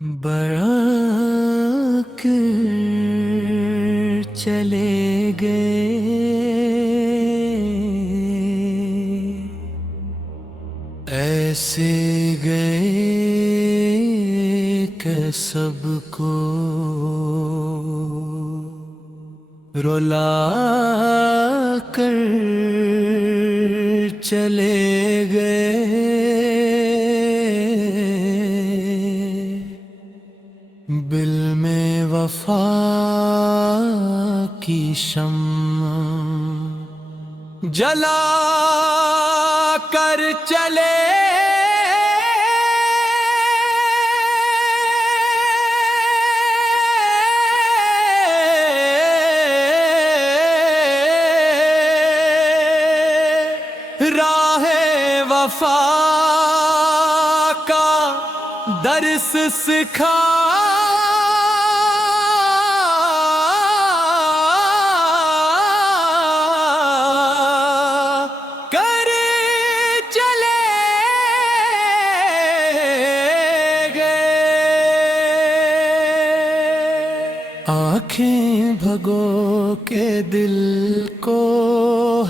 بڑا کر چلے گئے، ایسے گئے کہ سب کو رلا کر چلے گئے۔ دل میں وفا کی شمع جلا کر چلے راہ وفا کا درس سکھا کر چلے گئے۔ آنکھیں بھگو کے دل کو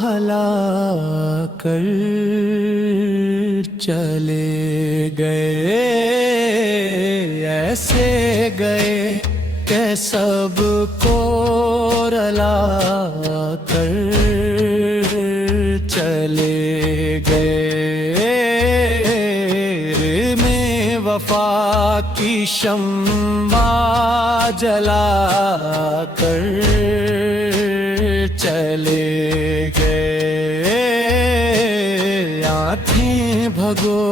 ہلا کر چلے گئے، ایسے گئے کہ سب کو رلا کر چلے گئے۔ میں وفا کی شمع جلا کر چلے گئے۔ آنکھیں بھگو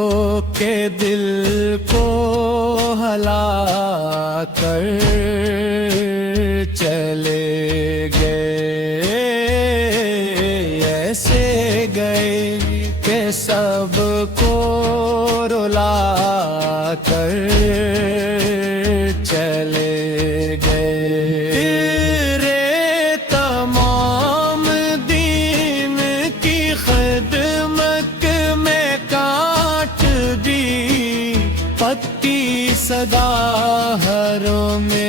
کے دل کو ہلا کر چلے گئے، ایسے گئے کہ سب کو رلا کر چلے گئے۔ تیرے تمام دین کی خدمت میں کاٹ دی پتی صدا ہروں میں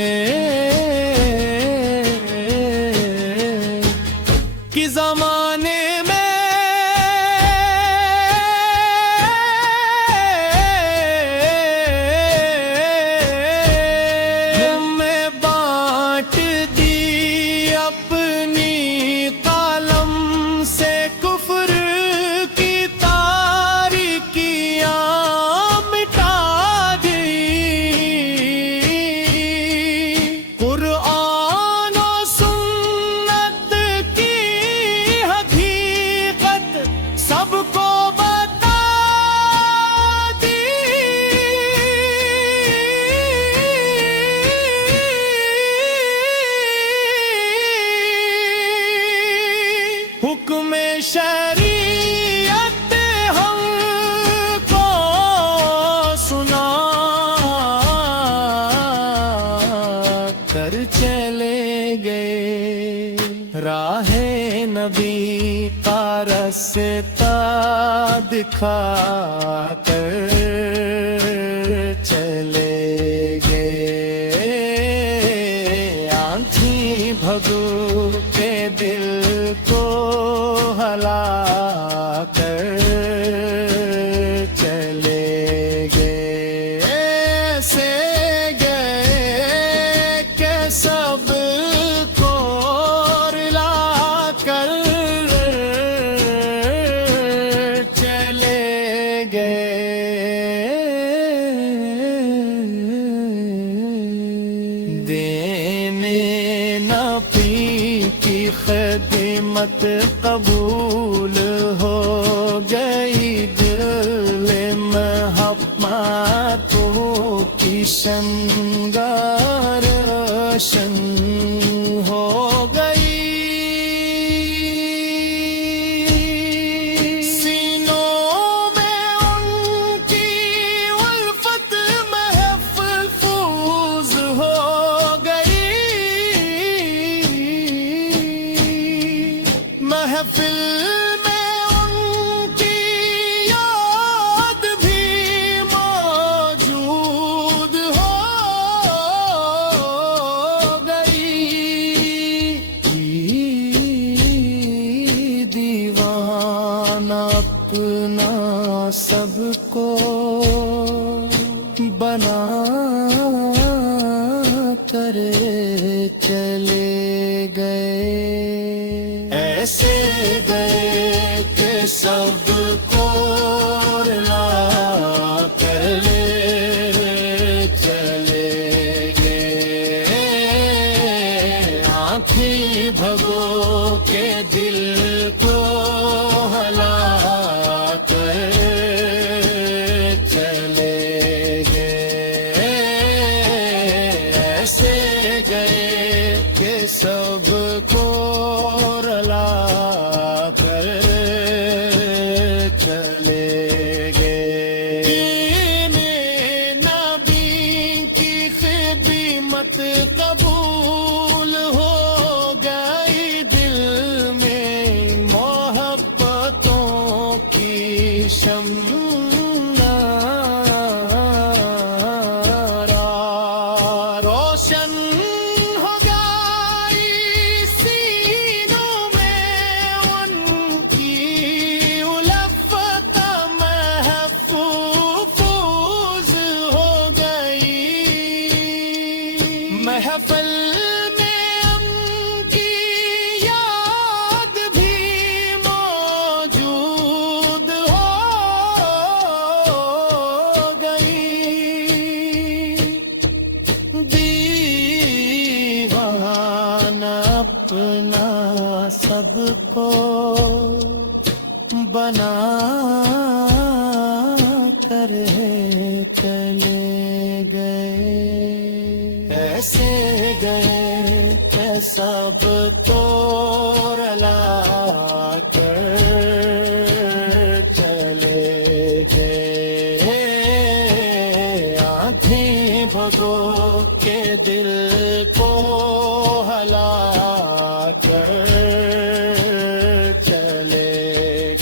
کہ زمانے میں بانٹ دی اپنی قلم سے کفر کی تاریکیاں مٹا دی۔ قرآن و سنت کی حقیقت سب کو بتا دی۔ حکم شریعت ہم کو سنا کر چلے گئے۔ راہ نبی کا رستہ دکھا کر چلے گئے۔ آنکھیں بھگو کے دل کو ہلا کر چلے گئے، ایسے گئے کہ سب کو رلا کر چلے گئے۔ دینے نہ پی کی خدمت قبول ہو گئی، دل محبتوں کی شنگار روشن ہو گئی۔ سینوں میں ان کی الفت محفوظ ہو گئی۔ محفل میں ان کی یاد بھی موجود ہو سب کو بنا کر چلے گئے، ایسے گئے کہ سب کو رلا کر چلے گئے، آنکھیں بھگو کے دل کو ہلا کر چلے گئے، ایسے گئے کہ سب کو رلا کر چلے گئے۔ انہیں نبی کی خدمت قبول ہو گئی، دل میں محبتوں کی شمع روشن ہو گئی، سینوں میں ان کی الفت محفوظ ہو گئی، محفل میں ان کی یاد بھی موجود ہو گئی، دیوانہ اپنا سب کو بنا کر چلے گئے، ایسے گئے کہ سب کو رلا کر چلے گئے، آنکھیں بھگو کے دل کو ہلا کر چلے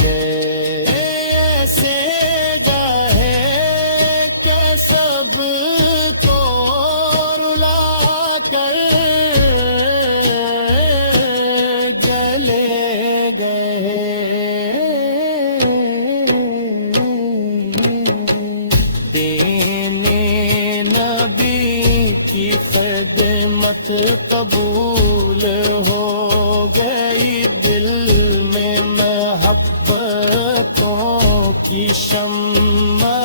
گئے، ایسے گئے کہ سب کو رلا کر چلے گئے۔ دینے نبی کی خدمت قبول ہو گئی، دل میں محبتوں کی شمع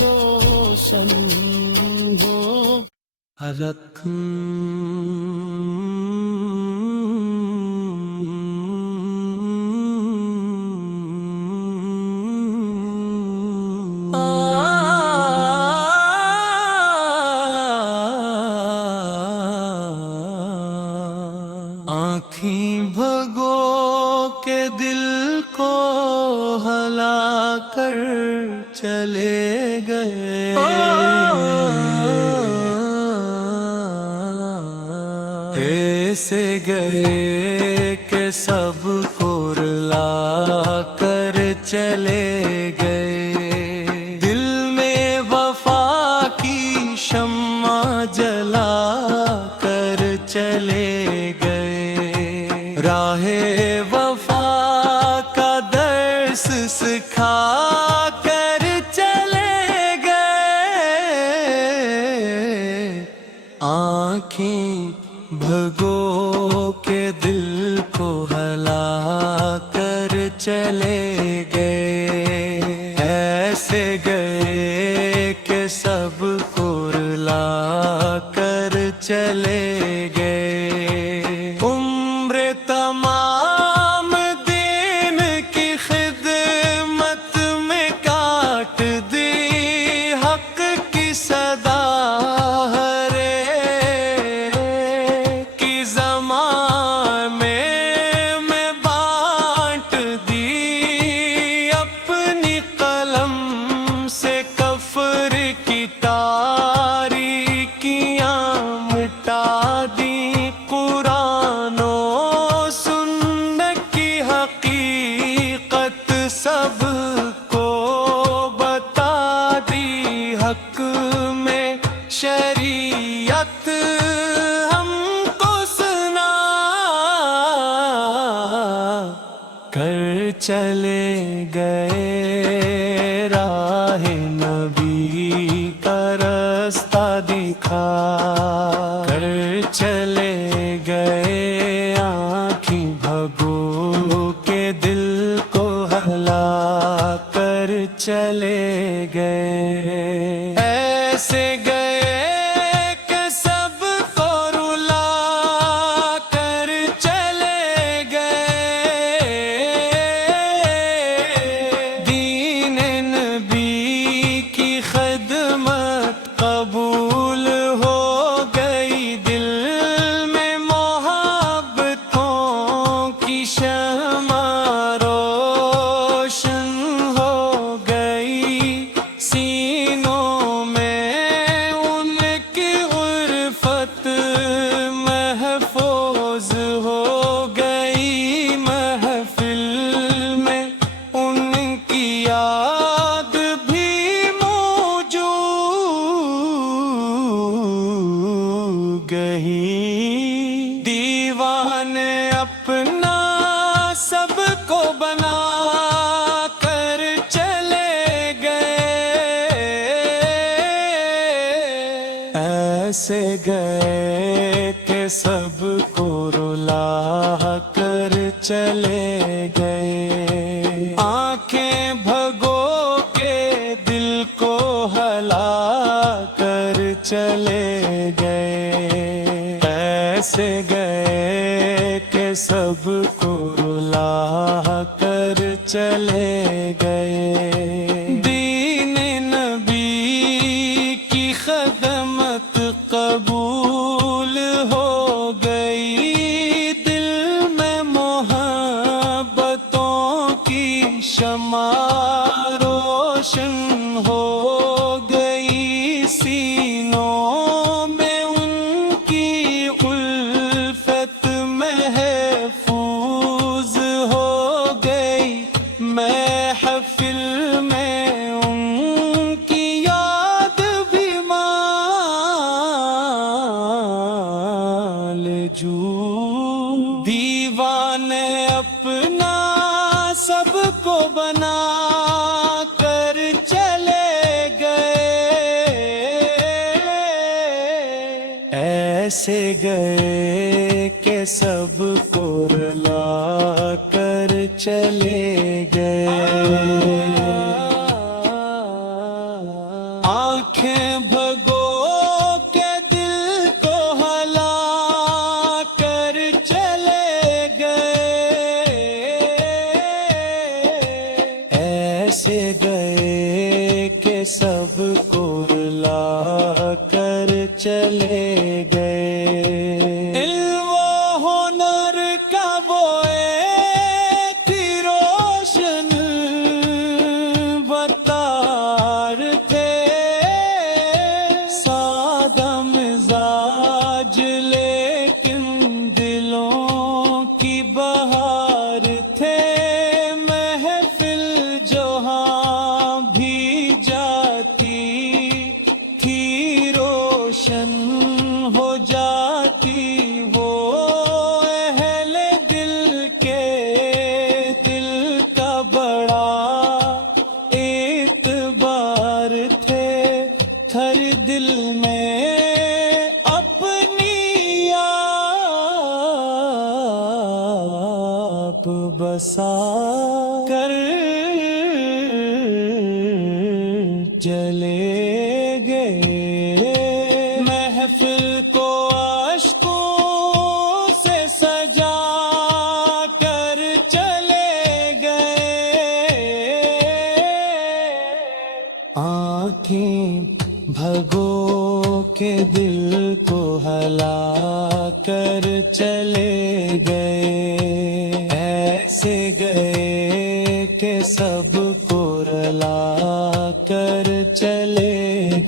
روشن ہو۔ حضرت آنکھیں بھگو کے دل کو ہلا کر چلے گئے، ایسے گئے کہ سب کو رلا کر چلے گئے، دل میں وفا کی شمع جلا کر چلے گئے، راہ وفا کا درس سکھا کر چلے گئے، آنکھیں بھگو کے دل کو ہلا کر چلے گئے، ایسے گئے کہ سب کو رلا کر چلے گئے، عمر تمام دین کی خدمت میں کاٹ دی، حق کی صدا ہر ایک کی زمان میں بانٹ دی، اپنی قلم سے کفر کی تاریکیاں مٹا دی، قرآن و سنت کی حقیقت سب کو بتا دی، حق میں شریعت ہم کو سنا کر چلے گئے، دکھا کر چلے گئے، آنکھیں بھگو کے دل کو ہلا کر چلے گئے، ایسے گئے کہ سب کو رلا کر چلے گئے، دین نبی کی خدمت قبول ہو گئی، دل میں محبتوں کی شمع روشن ہو گئی، سینوں میں ان کی عرفت محفوظ ہو گئی، محفل میں ان کی یاد بھی موجود گئی، دیوانے اپنا سب کو بنا کر چلے گئے، ایسے گئے کہ سب کو رلا کر چلے گئے، آنکھیں بھگو کے دل کو ہلا کر چلے گئے، ایسے گئے کہ سب کو رلا کر چلے گئے، دین نبی کی خدمت قبول ہو گئی، دل میں محبتوں کی شمع روشن ہو گئی، سینوں میں ان کی الفت محفوظ ہو گئی، محفل میں ان کی یاد بھی جو، دیوانے اپنا سب کو بنا کر چلے گئے، ایسے گئے کہ سب کو رلا کر چلے گئے، آنکھیں بھگو کے دل کو ہلا کر چلے گئے، ایسے گئے کہ سب کو رلا کر چلے گئے، علم و ہنر کا وہ ایک ہی روشن بتار تھے، سادہ مزاج لیکن دلوں کی بہار تھے، محفل جہاں بھی جاتی تھی روشن ہو جاتی، وہ اہل دل کے دل کا بڑا اعتبار تھے، ہر دل میں اپنی آپ بسا کر چلے گئے، محفل کو اشکوں سے سجا کر چلے گئے، آنکھیں بھگو کے دل کو ہلا کر چلے گئے، ایسے گئے کہ سب کو رلا کر چلے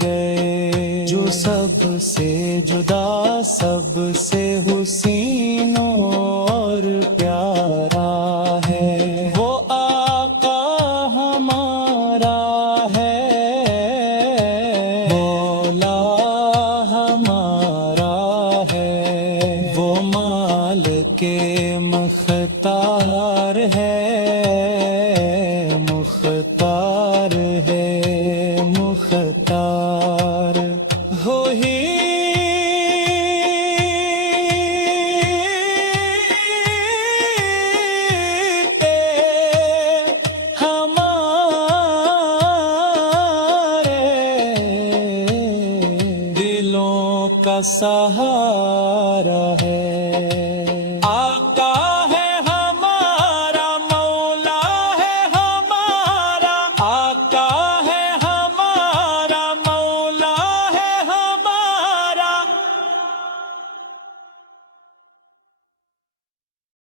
گئے، جو سب سے جدا سب سے حسین اور پیارا ہے، وہ آقا ہمارا ہے، مولا ہمارا ہے، وہ مالک مختار ہے، مختار ہے، مختار ہو سہارا